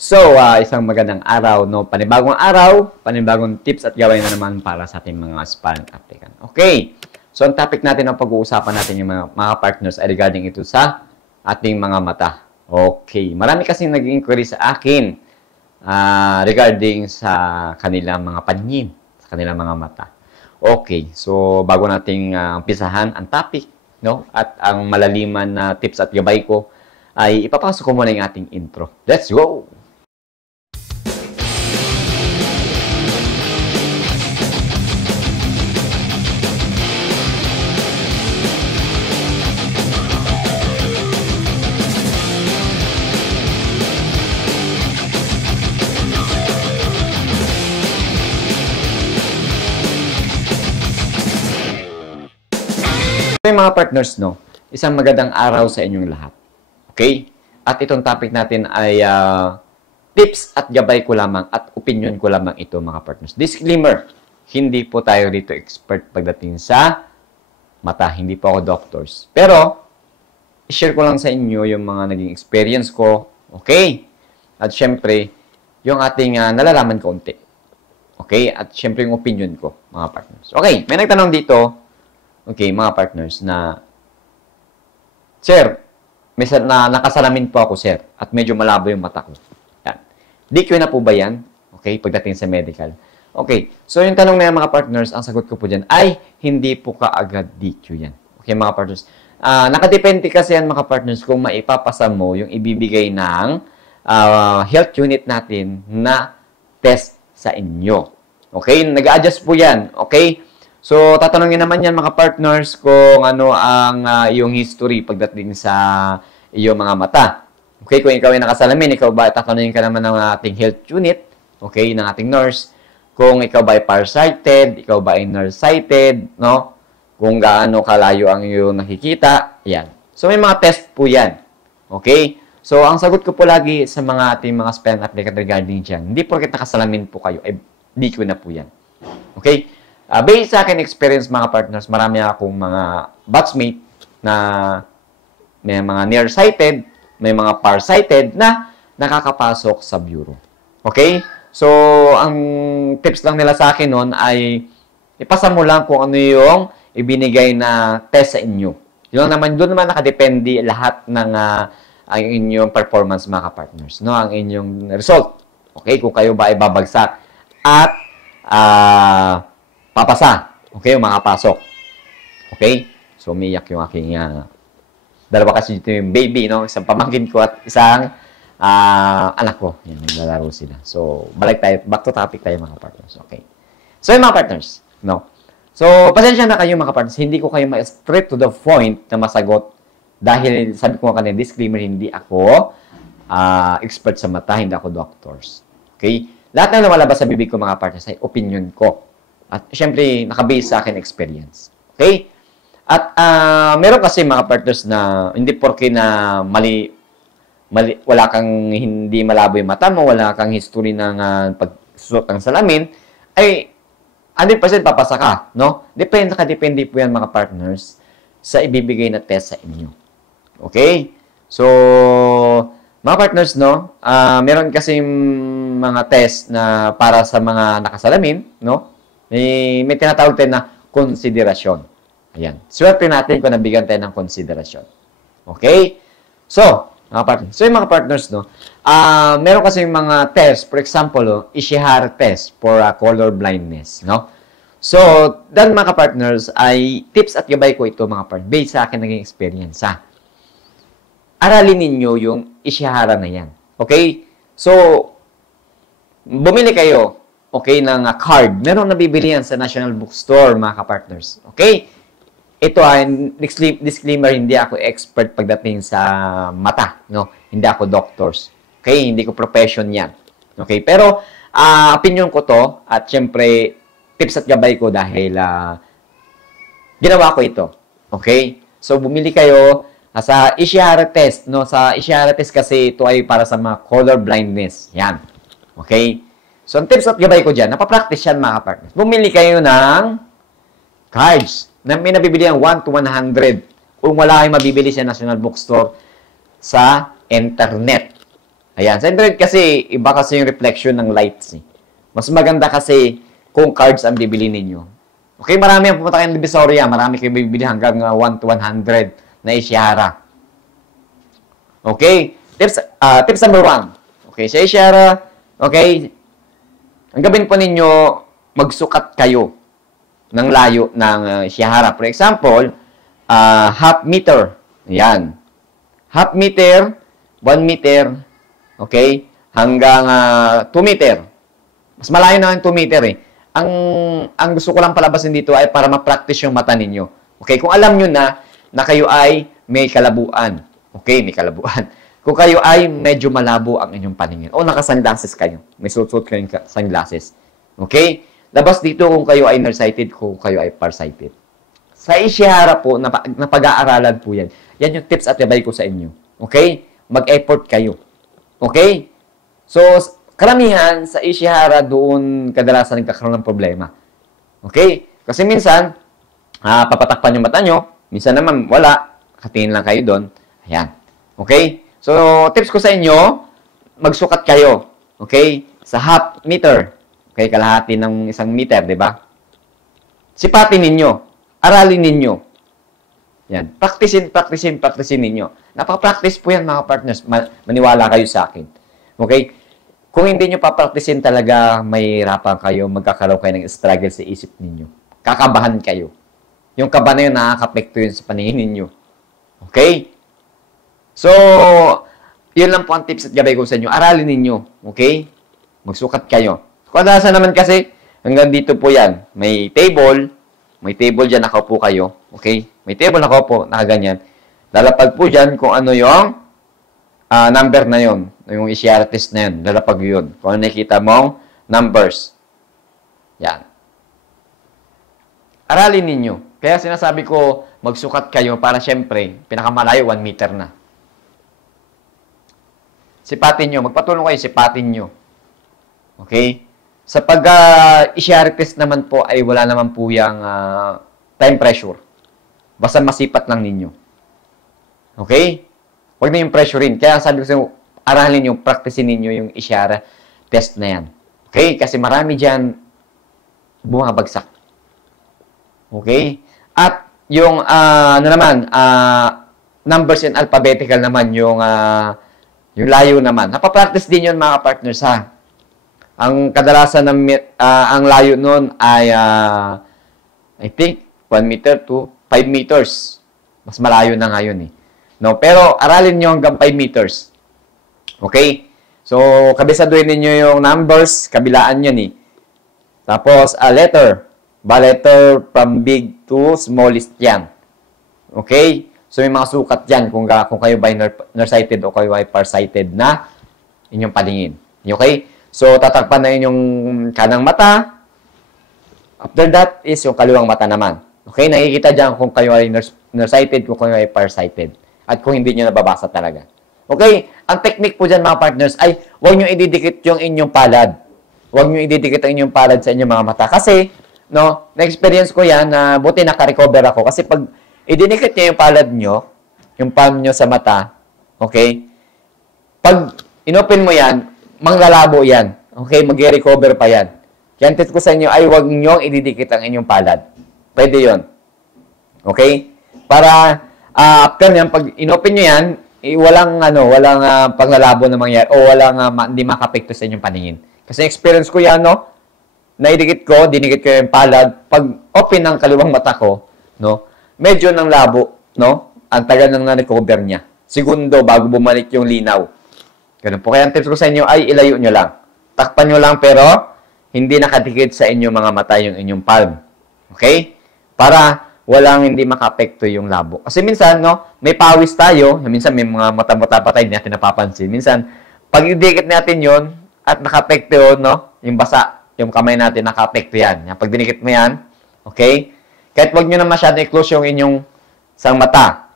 Isang magandang araw, no? Panibagong araw, panibagong tips at gawain na naman para sa ating mga aspirant applicant. Okay. So, ang topic natin ang pag-uusapan natin yung mga partners ay regarding ito sa ating mga mata. Okay. Marami kasing nag-inquiry sa akin regarding sa kanilang mga paningin, sa kanilang mga mata. Okay. So, bago nating umpisahan ang topic, no? At ang malaliman na tips at gabay ko, ay ipapasok ko muna yung ating intro. Let's go! So, mga partners, no? Isang magandang araw sa inyong lahat. Okay? At itong topic natin ay tips at gabay ko lamang at opinion ko lamang ito, mga partners. Disclaimer, hindi po tayo dito expert pagdating sa mata. Hindi po ako doctors. Pero, i-share ko lang sa inyo yung mga naging experience ko. Okay? At syempre, yung ating nalalaman kaunti. Okay? At syempre, yung opinion ko, mga partners. Okay, may nagtanong dito. Okay, mga partners, na Sir, nakasalamin po ako, sir, at medyo malabo yung mata ko. Yan. DQ na po ba yan? Okay, pagdating sa medical. Okay, so yung tanong na yan, mga partners, ang sagot ko po dyan ay hindi po kaagad DQ yan. Okay, mga partners. Nakadepende kasi yan, mga partners, kung maipapasa mo yung ibibigay ng health unit natin na test sa inyo. Okay, nag-adjust po yan. Okay, so, tatanungin naman yan, mga partners, kung ano ang iyong history pagdating sa iyong mga mata. Okay, kung ikaw ay nakasalamin, ikaw ba, tatanungin ka naman ng ating health unit, okay, ng ating nurse, kung ikaw ba ay farsighted, ikaw ba ay nearsighted, no? Kung gaano kalayo ang iyong nakikita, yan. So, may mga test po yan. Okay? So, ang sagot ko po lagi sa mga ating mga aspirant applicant regarding dyan, hindi porket nakasalamin po kayo, ay DQ na po yan. Okay? Based sa akin experience, mga partners, marami akong mga batchmate na may mga nearsighted, may mga farsighted na nakakapasok sa bureau. Okay? So, ang tips lang nila sa akin noon ay ipasa mo lang kung ano yung ibinigay na test sa inyo. Doon naman nakadepende lahat ng ang inyong performance, mga partners, no? Ang inyong result. Okay? Kung kayo ba ay babagsak at papasa. Okay, makapasok. Okay? So, umiyak yung aking dalawa kasi dito yung baby, no? Isang pamangkin ko at isang anak ko. Yan, naglalaro sila. So, back to topic tayo, mga partners. Okay. So, yung mga partners, no? So, pasensya na kayo, mga partners. Hindi ko kayo straight to the point na masagot dahil, sabi ko kanina, disclaimer, hindi ako expert sa mata, hindi ako doctors. Okay? Lahat na lumalabas sa bibig ko, mga partners, ay opinion ko. At syempre, nakabase sa akin experience. Okay? At meron kasi mga partners na hindi porke na wala kang hindi malabo yung mata mo, wala kang history ng pagsusot ng salamin, ay 100% papasa ka, no? Depende po yan, mga partners, sa ibibigay na test sa inyo. Okay? So, mga partners, no? Meron kasi mga test na para sa mga nakasalamin, no? May tinatawag tayo na konsiderasyon. Ayan. Swerte natin kung nabigyan tayo ng konsiderasyon. Okay? So, yung mga partners, no? Meron kasi yung mga test, for example, Ishihara test for color blindness, no? So, dan mga partners, ay tips at gabay ko ito, mga partners, based sa akin naging experience, aralin ninyo yung Ishihara na yan. Okay? So, bumili kayo, okay, ng card. Meron nabibili yan sa National Bookstore, mga kapartners. Okay? Ito ay disclaimer, hindi ako expert pagdating sa mata, no? Hindi ako doctors. Okay? Hindi ko profession yan. Okay? Pero, opinion ko to, at syempre, tips at gabay ko dahil ginawa ko ito. Okay? So, bumili kayo sa Ishihara test, no? Sa Ishihara test kasi ito ay para sa mga color blindness. Yan. Okay? So, ang tips at gabay ko dyan, napapractice yan, mga partners. Bumili kayo ng cards na may nabibili ang 1 to 100. Kung wala kayong mabibili sa National Bookstore sa internet. Ayan. Sa internet kasi, iba kasi yung reflection ng lights. Eh. Mas maganda kasi kung cards ang bibili ninyo. Okay, marami ang pumunta kayo ng Divisoria. Marami kayo bibili hanggang 1 to 100 na Ishihara. Okay? Tips number 1. Okay, sa Ishihara, okay, ang gawin po ninyo, magsukat kayo ng layo ng Ishihara. For example, half meter. Ayan. Half meter, 1 meter, okay, hanggang 2 meter. Mas malayo na yung 2 meter eh. Ang gusto ko lang palabasin dito ay para ma-practice yung mata ninyo. Okay, kung alam nyo na kayo ay may kalabuan. Okay, may kalabuan. Kung kayo ay medyo malabo ang inyong paningin. O naka-sunglasses kayo. May suit-suit kayong sunglasses. Okay? Labas dito kung kayo ay nearsighted, kung kayo ay farsighted. Sa Ishihara po, na pag-aaralan po yan. Yan yung tips at gabay ko sa inyo. Okay? Mag-effort kayo. Okay? So, karamihan sa Ishihara doon kadalasan nagkakaroon ng problema. Okay? Kasi minsan, papatakpan yung mata nyo. Minsan naman, wala. Katingin lang kayo doon. Ayan. Okay? So, tips ko sa inyo, magsukat kayo. Okay? Sa half meter. Okay? Kalahati ng 1 meter, di ba? Sipatin ninyo. Aralin ninyo. Yan. Practicein ninyo. Napapractice po yan, mga partners. Maniwala kayo sa akin. Okay? Kung hindi nyo papracticein talaga, may hirapan kayo, magkakaroon kayo ng struggle sa isip ninyo. Kakabahan kayo. Yung kaba na yun, nakakapekto yun sa paningin ninyo. Okay? So, yun lang po ang tips at gabay ko sa inyo. Aralin ninyo. Okay? Magsukat kayo. Kadalasan naman kasi, hanggang dito po yan. May table dyan, nakaupo kayo. Okay? May table, nakaupo, nakaganyan. Lalapag po dyan kung ano yung number na yun. Yung Ishihara test na yun. Lalapag yun. Kung ano nakikita mong numbers. Yan. Aralin ninyo. Kaya sinasabi ko, magsukat kayo para syempre, pinakamalayo, 1 meter na. Sipatin nyo. Magpatulong kayo, sipatin nyo. Okay? Sa pag-Ishihara test naman po, ay wala naman po yung time pressure. Basta masipat lang ninyo. Okay? Huwag na yung pressurein. Kaya sabi ko sa inyo, aralin nyo, practicein ninyo yung Ishihara test na yan. Okay? Kasi marami dyan bumabagsak. Okay? At yung, numbers in alphabetical naman, yung layo naman. Napapractice din yun, mga partners, ha? Ang kadalasan ng ang layo nun ay, I think, 1 meter to 5 meters. Mas malayo na ngayon, eh. No, pero aralin nyo hanggang 5 meters. Okay? So, kabisaduhin ninyo yung numbers, kabilaan yun eh. Tapos, letter. Letter from big to smallest yan. Okay? So, may mga sukat dyan kung kayo ba nearsighted o kayo ay farsighted na inyong paningin. Okay? So, tatakpan na yung kanang mata. After that is yung kaliwang mata naman. Okay? Nakikita dyan kung kayo ay nearsighted, kung kayo ay farsighted. At kung hindi nyo nababasa talaga. Okay? Ang technique po dyan, mga partners, ay huwag nyo ididikit yung inyong palad. Huwag nyo ididikit ang inyong palad sa inyong mga mata. Kasi, no, na-experience ko yan na buti naka-recover ako. Kasi pag idinikit nyo yung palad nyo, yung palm nyo sa mata, okay? Pag inopen mo yan, manglalabo yan. Okay? Mag-recover pa yan. Kaya ang tip ko sa inyo ay huwag nyo ididikit ang inyong palad. Pwede yon. Okay? Para after yan, pag inopen nyo yan, walang panglalabo na mangyari o hindi makapekto sa inyong paningin. Kasi experience ko yan, no? Naidikit ko, dinikit ko yung palad. Pag open ng kaliwang mata ko, no? Medyo ng labo, no? Ang tagal nang na-recover niya. Segundo bago bumalik yung linaw. Ganun po. Kaya ang tips ko sa inyo ay ilayo nyo lang. Takpan nyo lang pero hindi nakadikit sa inyong mga mata yung inyong palm. Okay? Para hindi makapekto yung labo. Kasi minsan, no, may pawis tayo, minsan may mga mata-mata pa tayo, hindi natin napapansin. Minsan, pag idikit natin yon at nakapekto yun, no, yung basa, yung kamay natin nakapekto yan. Pag dinikit mo yan, okay? Kahit wag nyo na masyadong i-close yung inyong isang mata.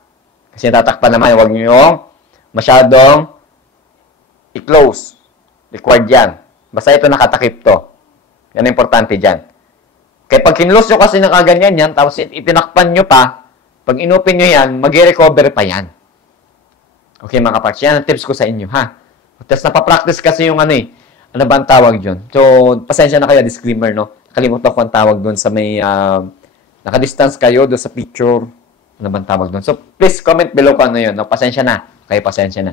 Kasi tatakpan naman, wag nyo masyadong i-close. Required yan. Basta ito nakatakip to. Yan ang importante dyan. Kaya pag kinlose nyo kasi nakaganyan yan, tapos itinakpan nyo pa, pag inopen nyo yan, mag-recover pa yan. Okay, mga kaparts. Yan ang tips ko sa inyo, ha? Tapos napapractice kasi yung ano eh. Ano ba ang tawag dyan? So, pasensya na kayo, disclaimer, no? Kalimutan ko ang tawag doon sa may, nakadistance kayo doon sa picture. Ano ba ang tawag doon? So, please comment below kung ano yun. No? Pasensya na. Okay, pasensya na.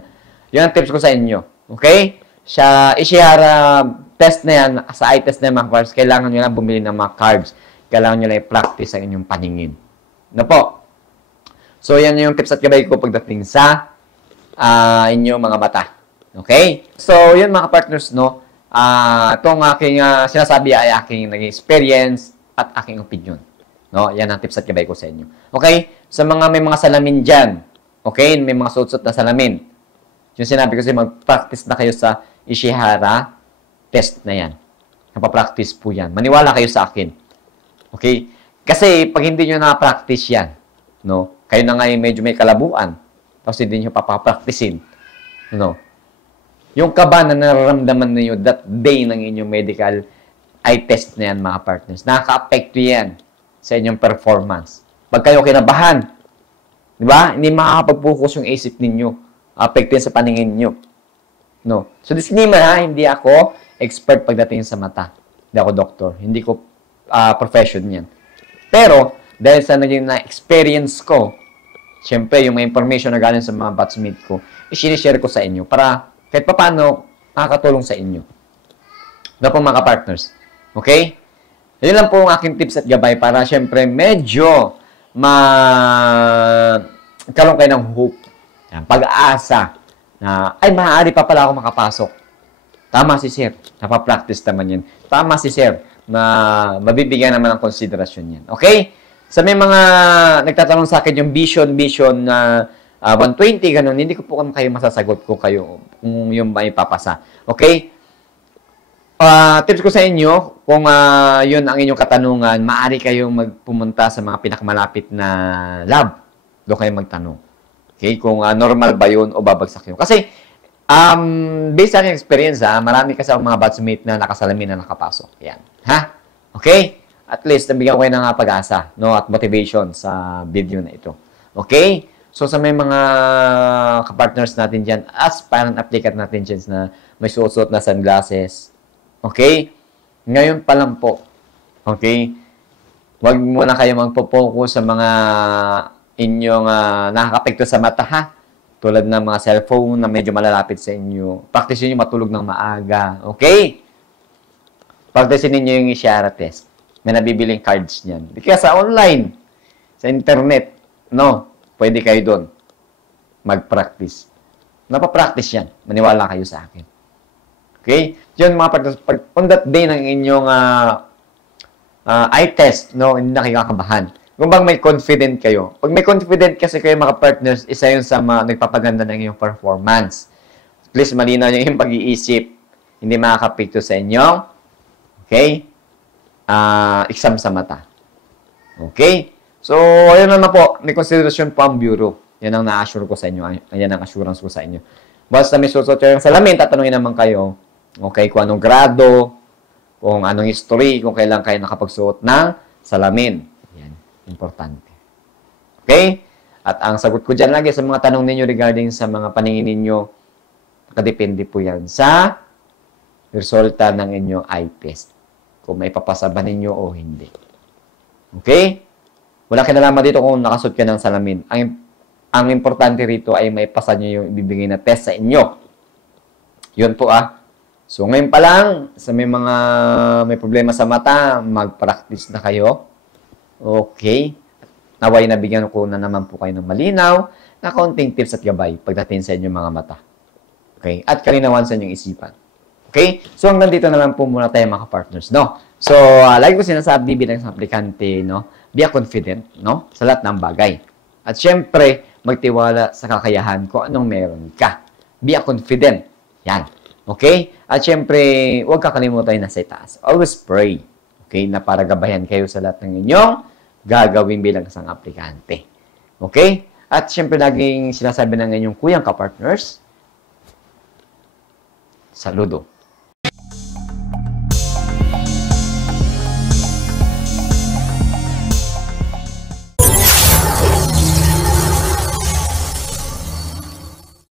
Yun ang tips ko sa inyo. Okay? Sa Ishihara test na yan, sa eye test na yan, mga carbs, kailangan nyo lang bumili ng mga carbs. Kailangan nyo lang i-practice ang inyong paningin. Ano po? So, yan yung tips at gabay ko pagdating sa inyong mga mata. Okay? So, yun mga partners, no? Itong aking sinasabi ay aking naging experience at aking opinion. No? Yan ang tips at gabay ko sa inyo. Okay? Sa mga may mga salamin dyan, okay? May mga suot-suot na salamin. Yung sinabi ko kasi mag-practice na kayo sa Ishihara test na yan. Napapractice po yan. Maniwala kayo sa akin. Okay? Kasi pag hindi nyo na-practice yan, no? Kayo na nga medyo may kalabuan, tapos hindi nyo papapracticein. No? Yung kaba na nararamdaman ninyo that day ng inyong medical eye test na yan, mga partners, nakaka-apekto yan sa inyong performance. Pag kayo kinabahan, di ba? Hindi makakapag-focus yung isip ninyo. Apekto yan sa paningin nyo. No? So, disclaimer ha, hindi ako expert pagdating sa mata. Hindi ako doctor. Hindi ko profession yan. Pero, dahil sa naging na-experience ko, syempre, yung mga information na galing sa mga batchmate ko, i-share ko sa inyo para kahit pa paano makakatulong sa inyo. Na po mga partners. Okay? Yun lang po ang aking tips at gabay para syempre medyo karoon kayo ng hope. Yan, pag-asa na, ay, maaari pa pala ako makapasok. Tama si Sir. Napapractice naman yan. Tama si Sir na mabibigyan naman ng konsiderasyon yan. Okay? Sa may mga nagtatanong sa akin yung vision na 120, ganun, hindi ko po kayo masasagot kung yung may papasa. Okay? Tips ko sa inyo, kung yun ang inyong katanungan, maaari kayong magpumunta sa mga pinakamalapit na lab. Doon kayo magtanong. Okay? Kung normal ba yun o babagsak yun. Kasi, based on experience, marami kasi ang mga batchmate na nakasalamin na nakapasok. Yan. Ha? Okay? At least, nabigyan ko kayo ng pag-asa, no? At motivation sa video na ito. Okay? So, sa may mga kapartners natin dyan, aspirant applicant natin dyan na may suot-suot na sunglasses. Okay? Ngayon pa lang po. Okay? Huwag muna kayo magpo-focus sa mga inyong nakakapekto sa mata, ha? Tulad ng mga cellphone na medyo malalapit sa inyo. Practice nyo matulog ng maaga. Okay? Practice ninyo yung Ishihara test. May nabibiling cards niyan. Because sa online, sa internet, no? Pwede kayo doon mag-practice. Napapractice yan. Maniwala kayo sa akin. Okay? Yun mga partners, on that day ng inyong eye test, no? Hindi na kayo kakabahan. Kung bang may confident kayo. Pag may confident kasi kayo mga partners, isa yun sa nagpapaganda ng inyong performance. Please, malinaw nyo yung pag-iisip. Hindi makakapekto sa inyong, okay? Exam sa mata. Okay? So, ayun na po. May consideration po ang bureau. Yan ang na-assure ko sa inyo. Yan ang assurance ko sa inyo. Basta may susot yung salamin, tatanungin naman kayo, okay, kung anong grado, kung anong history, kung kailan kayo nakapagsuot ng salamin. Yan. Importante. Okay? At ang sagot ko dyan lagi sa mga tanong ninyo regarding sa mga paningin ninyo, nakadepende po yan sa resulta ng inyong eye test. Kung may papasa ba ninyo o hindi. Okay? Wala kinalaman dito kung nakasuot ka ng salamin. Ang importante rito ay may pasa nyo yung ibibigay na test sa inyo. Yun po So ngayon pa lang, sa may problema sa mata, mag-practice na kayo. Okay? Naway nabigyan ko na naman po kayo ng malinaw na kaunting tips at gabay pagdating sa inyong mga mata. Okay? At kalinawan sa inyong isipan. Okay? So hanggang dito na lang po muna tayo mga partners, no? So, like ko sinasabi bilang sa aplikante, no? Be confident, no? Sa lahat ng bagay. At syempre, magtiwala sa kakayahan kung anong meron ka. Be confident. Yan. Okay? At syempre, huwag kakalimutan na sa itaas. Always pray. Okay? Na para gabayan kayo sa lahat ng inyong gagawin bilang isang aplikante. Okay? At syempre, laging sinasabi ng inyong kuyang kapartners, saludo.